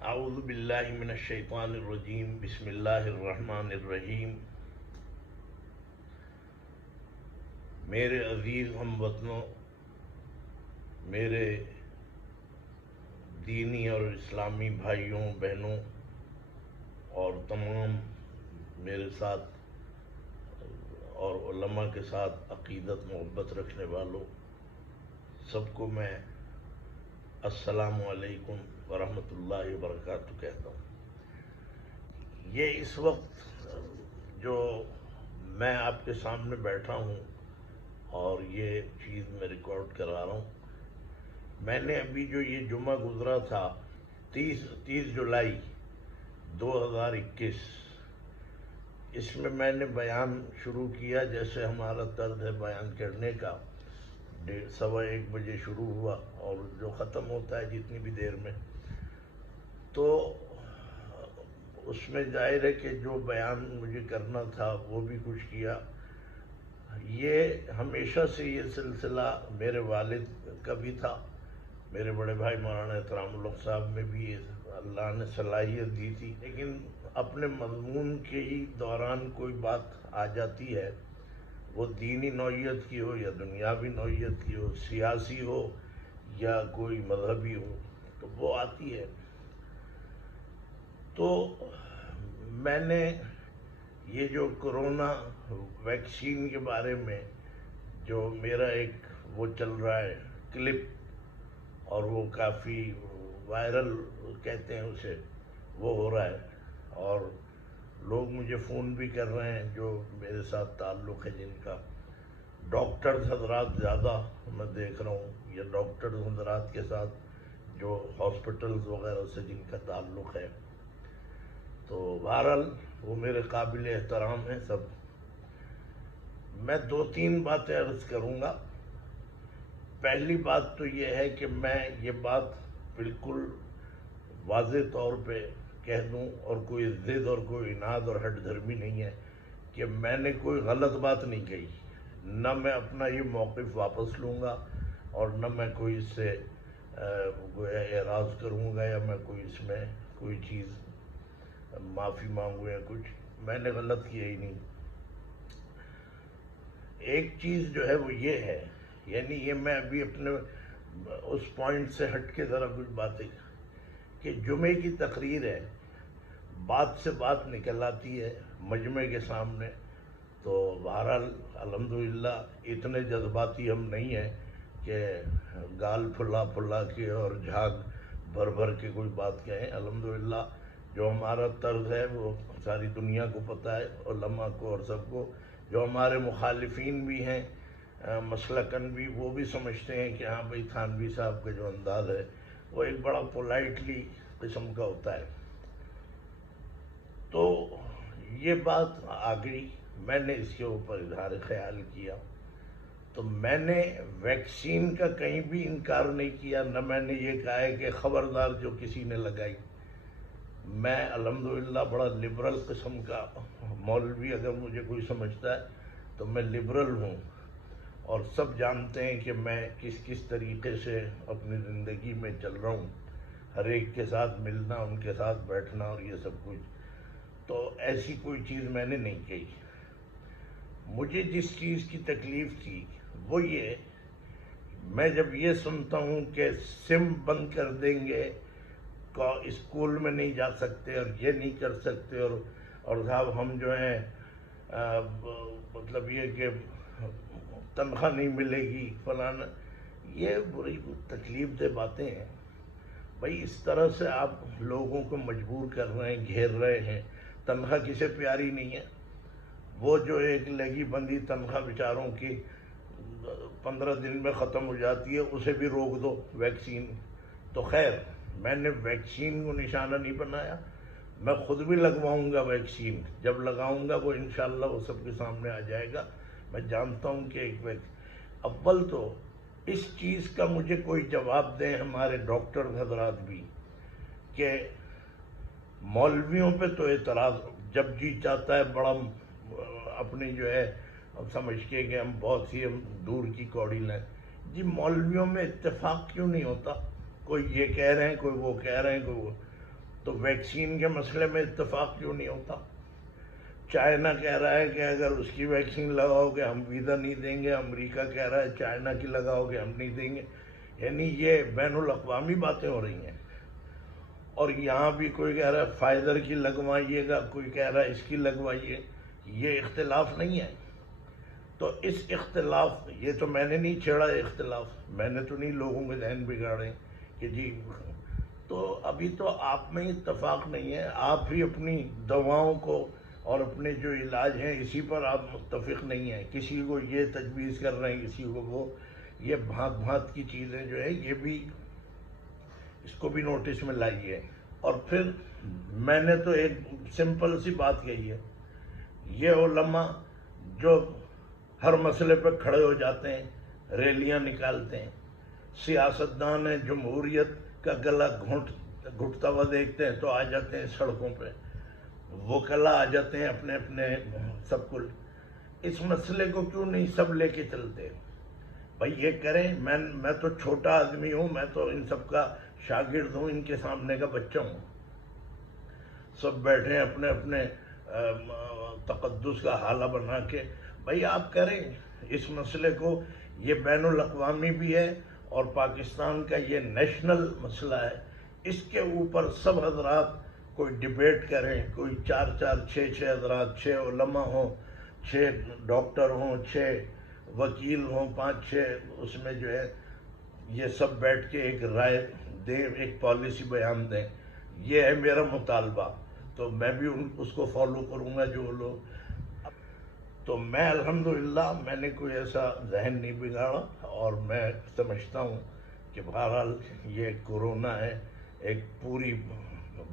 اعوذ باللہ من الشیطان الرجیم بسم اللہ الرحمن الرحیم۔ میرے عزیز ہم وطنوں، میرے دینی اور اسلامی بھائیوں بہنوں اور تمام میرے ساتھ اور علماء کے ساتھ عقیدت محبت رکھنے والوں سب کو میں السلام علیکم ورحمۃ اللہ وبرکاتہ کہتا ہوں۔ یہ اس وقت جو میں آپ کے سامنے بیٹھا ہوں اور یہ چیز میں ریکارڈ کرا رہا ہوں، میں نے ابھی جو یہ جمعہ گزرا تھا 30 جولائی 2021، اس میں نے بیان شروع کیا جیسے ہمارا طرز ہے بیان کرنے کا، 1:15 بجے شروع ہوا اور جو ختم ہوتا ہے جتنی بھی دیر میں، تو اس میں ظاہر ہے کہ جو بیان مجھے کرنا تھا وہ بھی کچھ کیا۔ یہ ہمیشہ سے یہ سلسلہ میرے والد کا بھی تھا، میرے بڑے بھائی مولانا احترام الحق صاحب میں بھی اللہ نے صلاحیت دی تھی، لیکن اپنے مضمون کے ہی دوران کوئی بات آ جاتی ہے، وہ دینی نوعیت کی ہو یا دنیاوی نوعیت کی ہو، سیاسی ہو یا کوئی مذہبی ہو، تو وہ آتی ہے۔ تو میں نے یہ جو کرونا ویکسین کے بارے میں جو میرا ایک وہ چل رہا ہے کلپ، اور وہ کافی وائرل کہتے ہیں اسے، وہ ہو رہا ہے، اور لوگ مجھے فون بھی کر رہے ہیں جو میرے ساتھ تعلق ہے، جن کا ڈاکٹرز حضرات زیادہ میں دیکھ رہا ہوں، یا ڈاکٹرز حضرات کے ساتھ جو ہاسپٹلز وغیرہ سے جن کا تعلق ہے، تو بہرحال وہ میرے قابل احترام ہیں سب۔ میں 2-3 باتیں عرض کروں گا۔ پہلی بات تو یہ ہے کہ میں یہ بات بالکل واضح طور پہ کہہ دوں، اور کوئی ضد اور کوئی اناد اور ہٹ دھرمی نہیں ہے کہ میں نے کوئی غلط بات نہیں کہی، نہ میں اپنا یہ موقف واپس لوں گا، اور نہ میں کوئی اس سے اعراض کروں گا، یا میں کوئی اس میں کوئی چیز معافی مانگوں یا کچھ۔ میں نے غلط کیا ہی نہیں۔ ایک چیز جو ہے وہ یہ ہے، یعنی یہ میں ابھی اپنے اس پوائنٹ سے ہٹ کے ذرا کچھ باتیں، کہ جمعے کی تقریر ہے، بات سے بات نکل آتی ہے مجمع کے سامنے، تو بہرحال الحمدللہ اتنے جذباتی ہم نہیں ہیں کہ گال پھلا پھلا کے اور جھاگ بھر بھر کے کوئی بات کہیں۔ الحمدللہ جو ہمارا طرز ہے وہ ساری دنیا کو پتہ ہے، علماء کو اور سب کو، جو ہمارے مخالفین بھی ہیں مسلکن بھی، وہ بھی سمجھتے ہیں کہ ہاں بھائی تھانوی صاحب کا جو انداز ہے وہ ایک بڑا پولائٹلی قسم کا ہوتا ہے۔ تو یہ بات آ گئی، میں نے اس کے اوپر اظہار خیال کیا، تو میں نے ویکسین کا کہیں بھی انکار نہیں کیا، نہ میں نے یہ کہا ہے کہ خبردار جو کسی نے لگائی۔ میں الحمدللہ بڑا لبرل قسم کا مولوی، اگر مجھے کوئی سمجھتا ہے تو میں لبرل ہوں، اور سب جانتے ہیں کہ میں کس طریقے سے اپنی زندگی میں چل رہا ہوں، ہر ایک کے ساتھ ملنا، ان کے ساتھ بیٹھنا اور یہ سب کچھ، تو ایسی کوئی چیز میں نے نہیں کہی۔ مجھے جس چیز کی تکلیف تھی وہ یہ، میں جب یہ سنتا ہوں کہ سم بند کر دیں گے، اسکول میں نہیں جا سکتے اور یہ نہیں کر سکتے، اور صاحب ہم جو ہیں مطلب یہ کہ تنخواہ نہیں ملے گی فلانا، یہ بڑی تکلیف دہ باتیں ہیں۔ بھائی اس طرح سے آپ لوگوں کو مجبور کر رہے ہیں، گھیر رہے ہیں۔ تنخواہ کسے پیاری نہیں ہے؟ وہ جو ایک لگی بندی تنخواہ بیچاروں کی 15 دن میں ختم ہو جاتی ہے، اسے بھی روک دو ویکسین۔ تو خیر، میں نے ویکسین کو نشانہ نہیں بنایا، میں خود بھی لگواؤں گا ویکسین، جب لگاؤں گا وہ انشاءاللہ وہ سب کے سامنے آ جائے گا۔ میں جانتا ہوں کہ اول تو اس چیز کا مجھے کوئی جواب دیں ہمارے ڈاکٹر حضرات بھی، کہ مولویوں پہ تو اعتراض جب جی چاہتا ہے بڑا اپنی جو ہے سمجھ کے کہ ہم بہت ہی ہم دور کی کوڑی لیں۔ جی مولویوں میں اتفاق کیوں نہیں ہوتا؟ کوئی یہ کہہ رہے ہیں، کوئی وہ کہہ رہے ہیں، کوئی وہ۔ تو ویکسین کے مسئلے میں اتفاق کیوں نہیں ہوتا؟ چائنا کہہ رہا ہے کہ اگر اس کی ویکسین لگاؤ گے ہم ویزا نہیں دیں گے، امریکہ کہہ رہا ہے چائنا کی لگاؤ گے ہم نہیں دیں گے، یعنی یہ بین الاقوامی باتیں ہو رہی ہیں۔ اور یہاں بھی کوئی کہہ رہا ہے فائزر کی لگوائیے گا، کوئی کہہ رہا ہے اس کی لگوائیے، یہ اختلاف نہیں ہے۔ تو اس اختلاف، یہ تو میں نے نہیں چھیڑا اختلاف، میں نے تو نہیں لوگوں کے ذہن بگاڑے کہ جی، تو ابھی تو آپ میں اتفاق نہیں ہے، آپ ہی اپنی دواؤں کو اور اپنے جو علاج ہیں اسی پر آپ متفق نہیں ہیں، کسی کو یہ تجویز کر رہے ہیں، کسی کو وہ، یہ بھانت بھانت کی چیزیں جو ہے یہ بھی اس کو بھی نوٹس میں لائیے۔ اور پھر میں نے تو ایک سمپل سی بات کہی ہے، یہ علماء جو ہر مسئلے پہ کھڑے ہو جاتے ہیں، ریلیاں نکالتے ہیں، سیاستدان ہیں، جمہوریت کا گلا گھٹتا ہوا دیکھتے ہیں تو آ جاتے ہیں سڑکوں پہ، وکلا آ جاتے ہیں اپنے اپنے سب کو، اس مسئلے کو کیوں نہیں سب لے کے چلتے؟ بھائی یہ کریں، میں تو چھوٹا آدمی ہوں، میں تو ان سب کا شاگرد ہوں، ان کے سامنے کا بچہ ہوں، سب بیٹھے ہیں اپنے اپنے تقدس کا حالہ بنا کے، بھائی آپ کریں اس مسئلے کو، یہ بین الاقوامی بھی ہے اور پاکستان کا یہ نیشنل مسئلہ ہے، اس کے اوپر سب حضرات کوئی ڈیبیٹ کریں، کوئی 4 4 6 6 حضرات، 6 علماء ہوں، 6 ڈاکٹر ہوں، 6 وکیل ہوں، 5 6 اس میں جو ہے یہ سب بیٹھ کے ایک رائے دیں، ایک پالیسی بیان دیں، یہ ہے میرا مطالبہ، تو میں بھی اس کو فالو کروں گا جو لوگ۔ تو میں الحمدللہ میں نے کوئی ایسا ذہن نہیں بگاڑا، اور میں سمجھتا ہوں کہ بہرحال یہ کورونا ہے، ایک پوری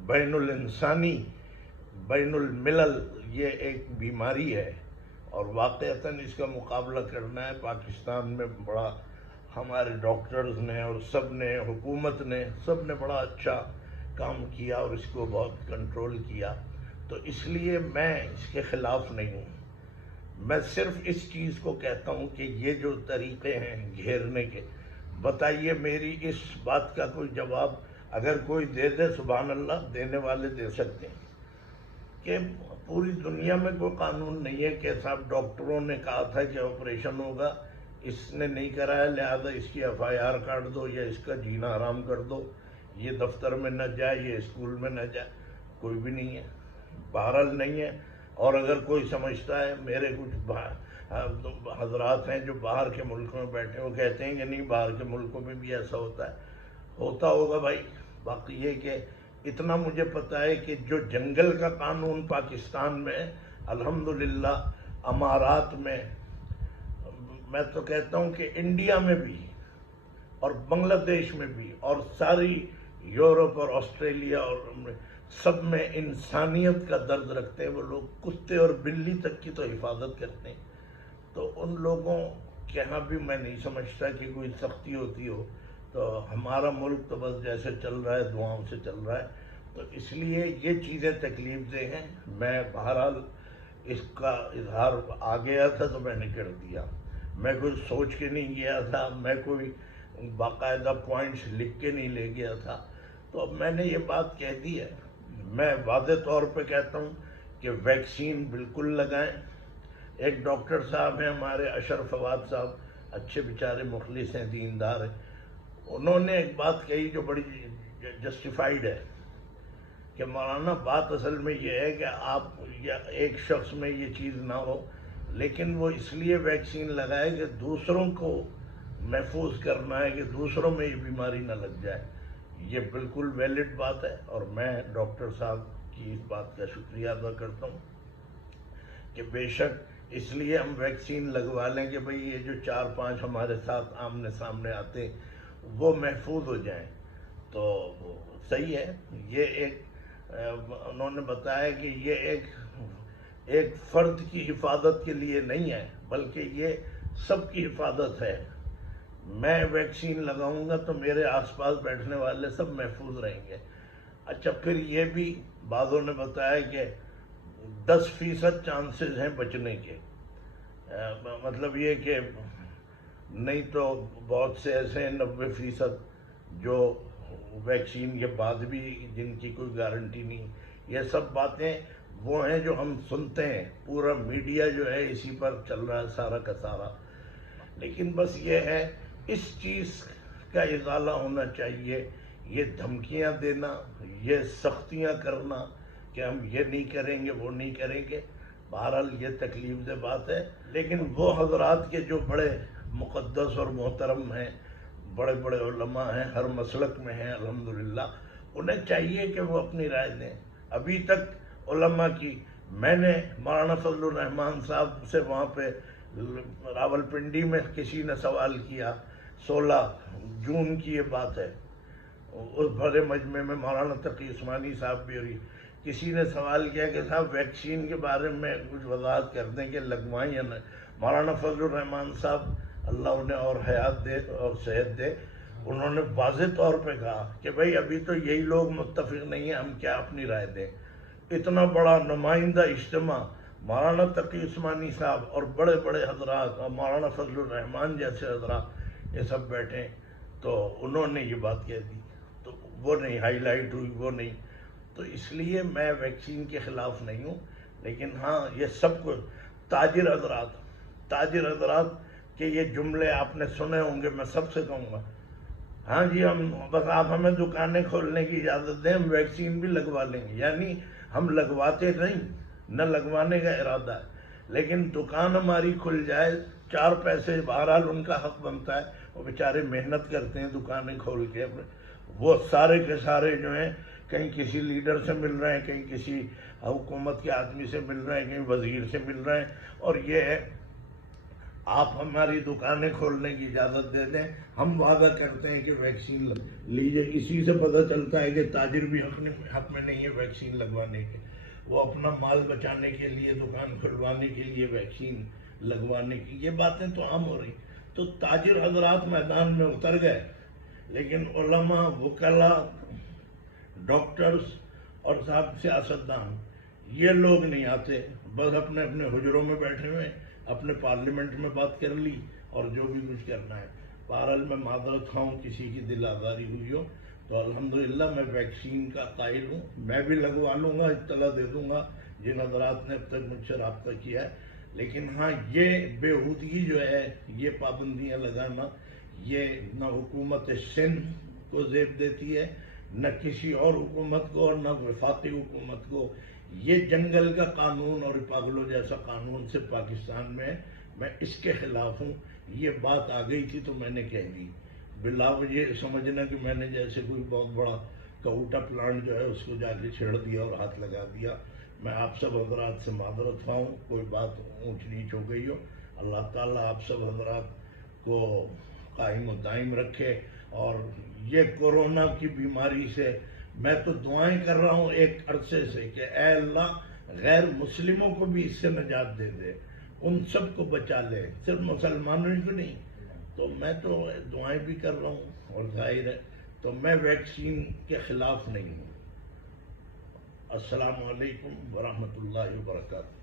بین الانسانی، بین الملل یہ ایک بیماری ہے، اور واقعتاً اس کا مقابلہ کرنا ہے۔ پاکستان میں بڑا ہمارے ڈاکٹرز نے اور سب نے، حکومت نے، سب نے بڑا اچھا کام کیا اور اس کو بہت کنٹرول کیا، تو اس لیے میں اس کے خلاف نہیں ہوں۔ میں صرف اس چیز کو کہتا ہوں کہ یہ جو طریقے ہیں گھیرنے کے، بتائیے میری اس بات کا کوئی جواب اگر کوئی دے دے، سبحان اللہ، دینے والے دے سکتے ہیں، کہ پوری دنیا میں کوئی قانون نہیں ہے کہ صاحب ڈاکٹروں نے کہا تھا کہ آپریشن ہوگا، اس نے نہیں کرایا لہذا اس کی FIR کاٹ دو یا اس کا جینا حرام کر دو، یہ دفتر میں نہ جائے، یہ اسکول میں نہ جائے، کوئی بھی نہیں ہے، بہرحال نہیں ہے۔ اور اگر کوئی سمجھتا ہے، میرے کچھ حضرات ہیں جو باہر کے ملکوں میں بیٹھے، وہ کہتے ہیں کہ نہیں باہر کے ملکوں میں بھی ایسا ہوتا ہے، ہوتا ہوگا بھائی، باقی یہ کہ اتنا مجھے پتا ہے کہ جو جنگل کا قانون پاکستان میں، الحمدللہ امارات میں تو کہتا ہوں کہ انڈیا میں بھی اور بنگلہ دیش میں بھی اور ساری یورپ اور آسٹریلیا اور سب میں انسانیت کا درد رکھتے ہیں وہ لوگ، کتے اور بلی تک کی تو حفاظت کرتے ہیں، تو ان لوگوں کے ہاں بھی میں نہیں سمجھتا کہ کوئی سختی ہوتی ہو، تو ہمارا ملک تو بس جیسے چل رہا ہے دعاؤں سے چل رہا ہے، تو اس لیے یہ چیزیں تکلیف دہ ہیں۔ میں بہرحال اس کا اظہار آ گیا تھا تو میں نے کر دیا، میں کوئی سوچ کے نہیں گیا تھا، میں کوئی باقاعدہ پوائنٹس لکھ کے نہیں لے گیا تھا، تو اب میں نے یہ بات کہہ دی ہے۔ میں واضح طور پہ کہتا ہوں کہ ویکسین بالکل لگائیں۔ ایک ڈاکٹر صاحب ہیں ہمارے، اشرف فواد صاحب، اچھے بیچارے مخلص ہیں، دیندار ہیں، انہوں نے ایک بات کہی جو بڑی جسٹیفائیڈ ہے کہ مولانا بات اصل میں یہ ہے کہ آپ یا ایک شخص میں یہ چیز نہ ہو، لیکن وہ اس لیے ویکسین لگائے کہ دوسروں کو محفوظ کرنا ہے، کہ دوسروں میں یہ بیماری نہ لگ جائے۔ یہ بالکل ویلڈ بات ہے، اور میں ڈاکٹر صاحب کی اس بات کا شکریہ ادا کرتا ہوں کہ بے شک اس لیے ہم ویکسین لگوا لیں کہ بھئی یہ جو 4 5 ہمارے ساتھ آمنے سامنے آتے وہ محفوظ ہو جائیں، تو صحیح ہے۔ یہ ایک انہوں نے بتایا کہ یہ ایک فرد کی حفاظت کے لیے نہیں ہے، بلکہ یہ سب کی حفاظت ہے۔ میں ویکسین لگاؤں گا تو میرے آس پاس بیٹھنے والے سب محفوظ رہیں گے۔ اچھا، پھر یہ بھی بعضوں نے بتایا کہ 10% چانسز ہیں بچنے کے، مطلب یہ کہ نہیں تو بہت سے ایسے ہیں 90% جو ویکسین کے بعد بھی جن کی کوئی گارنٹی نہیں. یہ سب باتیں وہ ہیں جو ہم سنتے ہیں. پورا میڈیا جو ہے اسی پر چل رہا ہے سارا کا سارا. لیکن بس یہ ہے اس چیز کا ازالہ ہونا چاہیے. یہ دھمکیاں دینا، یہ سختیاں کرنا کہ ہم یہ نہیں کریں گے وہ نہیں کریں گے، بہرحال یہ تکلیف دہ بات ہے. لیکن وہ حضرات کے جو بڑے مقدس اور محترم ہیں، بڑے بڑے علماء ہیں، ہر مسلک میں ہیں الحمدللہ، انہیں چاہیے کہ وہ اپنی رائے دیں. ابھی تک علماء کی، میں نے مولانا فضل الرحمان صاحب سے وہاں پہ راول پنڈی میں کسی نے سوال کیا، 16 جون کی یہ بات ہے، اس بڑے مجمع میں مولانا تقی عثمانی صاحب بھی، اور کسی نے سوال کیا کہ صاحب ویکسین کے بارے میں کچھ وضاحت کر دیں کہ لگوائیں یا نہ. مولانا فضل الرحمان صاحب اللہ انہیں اور حیات دے اور صحت دے، انہوں نے واضح طور پہ کہا کہ بھائی ابھی تو یہی لوگ متفق نہیں ہیں، ہم کیا اپنی رائے دیں. اتنا بڑا نمائندہ اجتماع، مولانا تقی عثمانی صاحب اور بڑے بڑے حضرات اور مولانا فضل الرحمان جیسے حضرات یہ سب بیٹھے، تو انہوں نے یہ بات کہہ دی، تو وہ نہیں ہائی لائٹ ہوئی، وہ نہیں. تو اس لیے میں ویکسین کے خلاف نہیں ہوں. لیکن ہاں یہ سب کو تاجر حضرات کے یہ جملے آپ نے سنے ہوں گے، میں سب سے کہوں گا ہاں جی ہم بس آپ ہمیں دکانیں کھولنے کی اجازت دیں، ہم ویکسین بھی لگوا لیں گے. یعنی ہم لگواتے نہیں، نہ لگوانے کا ارادہ ہے، لیکن دکان ہماری کھل جائے، 4 پیسے بہرحال ان کا حق بنتا ہے. وہ بیچارے محنت کرتے ہیں دکانیں کھول کے، وہ سارے کے سارے جو ہیں کہیں کسی لیڈر سے مل رہے ہیں، کہیں کسی حکومت کے آدمی سے مل رہے ہیں، کہیں وزیر سے مل رہے ہیں. اور یہ ہے آپ ہماری دکانیں کھولنے کی اجازت دے دیں، ہم وعدہ کرتے ہیں کہ ویکسین لیجئے. اسی سے پتہ چلتا ہے کہ تاجر بھی حق میں نہیں ہے ویکسین لگوانے کے. وہ اپنا مال بچانے کے لیے، دکان کھلوانے کے لیے ویکسین لگوانے کی، یہ باتیں تو عام ہو رہی. تو تاجر حضرات میدان میں اتر گئے، لیکن علماء، وکلاء، ڈاکٹرز اور صاحب سیاستدان یہ لوگ نہیں آتے. بس اپنے اپنے حجروں میں بیٹھے ہوئے، اپنے پارلیمنٹ میں بات کر لی اور جو بھی کچھ کرنا ہے. بہرحال میں معذرت خواہ کسی کی دل آزاری ہوئی ہو، تو الحمدللہ میں ویکسین کا قائل ہوں، میں بھی لگوا لوں گا، اطلاع دے دوں گا جن حضرات نے اب تک مجھ سے رابطہ کیا ہے. لیکن ہاں یہ بےہودگی جو ہے، یہ پابندیاں لگانا، یہ نہ حکومت سندھ کو زیب دیتی ہے، نہ کسی اور حکومت کو، اور نہ وفاقی حکومت کو. یہ جنگل کا قانون اور پاگلوں جیسا قانون سے پاکستان میں ہے، میں اس کے خلاف ہوں. یہ بات آ گئی تھی تو میں نے کہہ دی، بلا یہ سمجھنا کہ میں نے جیسے کوئی بہت بڑا کوٹا پلانٹ جو ہے اس کو جا کے چھیڑ دیا اور ہاتھ لگا دیا. میں آپ سب حضرات سے معذرت خواہ ہوں، کوئی بات اونچ نیچ ہو گئی ہو. اللہ تعالیٰ آپ سب حضرات کو قائم و دائم رکھے. اور یہ کورونا کی بیماری سے میں تو دعائیں کر رہا ہوں ایک عرصے سے کہ اے اللہ غیر مسلموں کو بھی اس سے نجات دے دے، ان سب کو بچا لے، صرف مسلمانوں کو نہیں. تو میں تو دعائیں بھی کر رہا ہوں، اور ظاہر ہے تو میں ویکسین کے خلاف نہیں ہوں. السلام علیکم ورحمۃ اللہ وبرکاتہ.